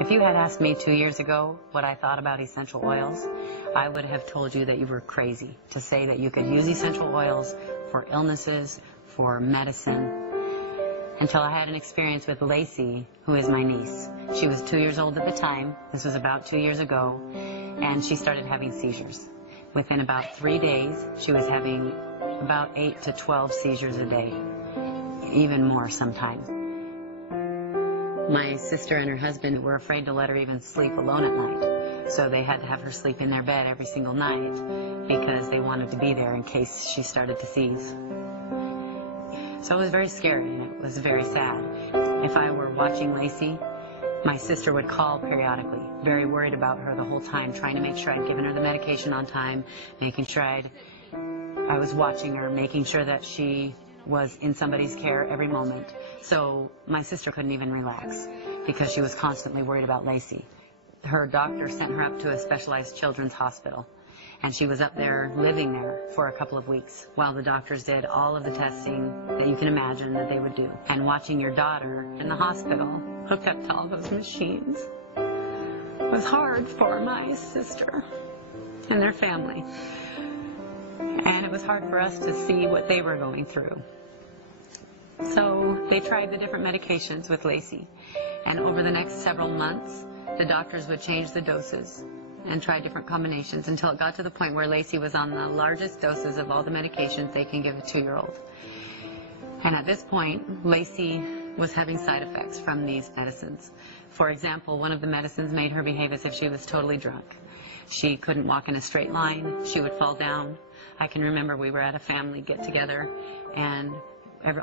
If you had asked me 2 years ago what I thought about essential oils, I would have told you that you were crazy to say that you could use essential oils for illnesses, for medicine, until I had an experience with Lacey, who is my niece. She was 2 years old at the time. This was about 2 years ago, and she started having seizures. Within about 3 days, she was having about 8 to 12 seizures a day, even more sometimes. My sister and her husband were afraid to let her even sleep alone at night, so they had to have her sleep in their bed every single night because they wanted to be there in case she started to seize. So it was very scary and it was very sad. If I were watching Lacey, my sister would call periodically, very worried about her the whole time, trying to make sure I'd given her the medication on time, making sure I was watching her, making sure that she was in somebody's care every moment. So my sister couldn't even relax because she was constantly worried about Lacey. Her doctor sent her up to a specialized children's hospital, and she was up there living there for a couple of weeks while the doctors did all of the testing that you can imagine that they would do. And watching your daughter in the hospital hooked up to all those machines was hard for my sister and their family. And it was hard for us to see what they were going through. So they tried the different medications with Lacey. And over the next several months, the doctors would change the doses and try different combinations until it got to the point where Lacey was on the largest doses of all the medications they can give a 2-year-old. And at this point, Lacey was having side effects from these medicines. For example, one of the medicines made her behave as if she was totally drunk. She couldn't walk in a straight line. She would fall down. I can remember we were at a family get-together, and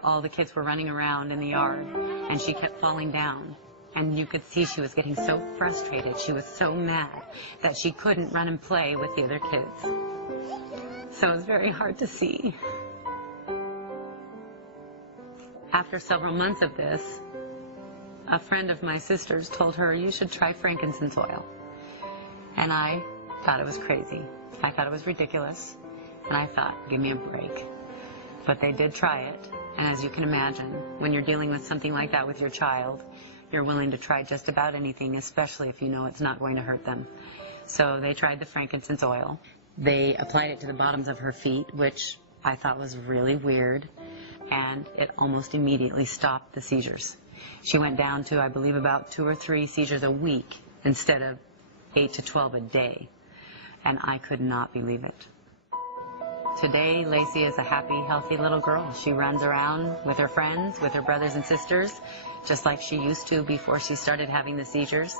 all the kids were running around in the yard, and she kept falling down. And you could see she was getting so frustrated. She was so mad that she couldn't run and play with the other kids. So it was very hard to see. After several months of this, a friend of my sister's told her, "You should try frankincense oil." And I thought it was crazy. I thought it was ridiculous. And I thought, give me a break. But they did try it. And as you can imagine, when you're dealing with something like that with your child, you're willing to try just about anything, especially if you know it's not going to hurt them. So they tried the frankincense oil. They applied it to the bottoms of her feet, which I thought was really weird. And it almost immediately stopped the seizures. She went down to, I believe, about 2 or 3 seizures a week instead of 8 to 12 a day. And I could not believe it. Today, Lacey is a happy, healthy little girl. She runs around with her friends, with her brothers and sisters, just like she used to before she started having the seizures.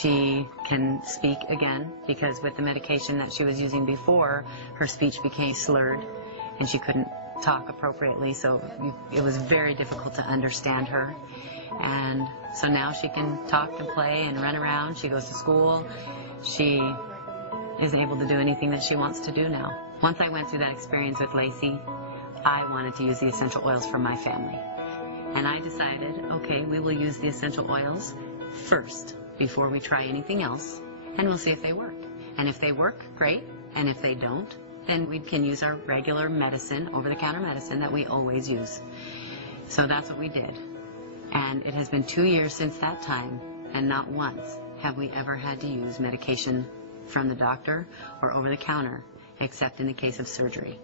She can speak again because with the medication that she was using before, her speech became slurred and she couldn't talk appropriately, so it was very difficult to understand her. And so now she can talk and play and run around. She goes to school. She is able to do anything that she wants to do now. Once I went through that experience with Lacey, I wanted to use the essential oils for my family. And I decided, okay, we will use the essential oils first before we try anything else, and we'll see if they work. And if they work, great. And if they don't, then we can use our regular medicine, over-the-counter medicine that we always use. So that's what we did. And it has been 2 years since that time, and not once have we ever had to use medication from the doctor or over the counter, except in the case of surgery.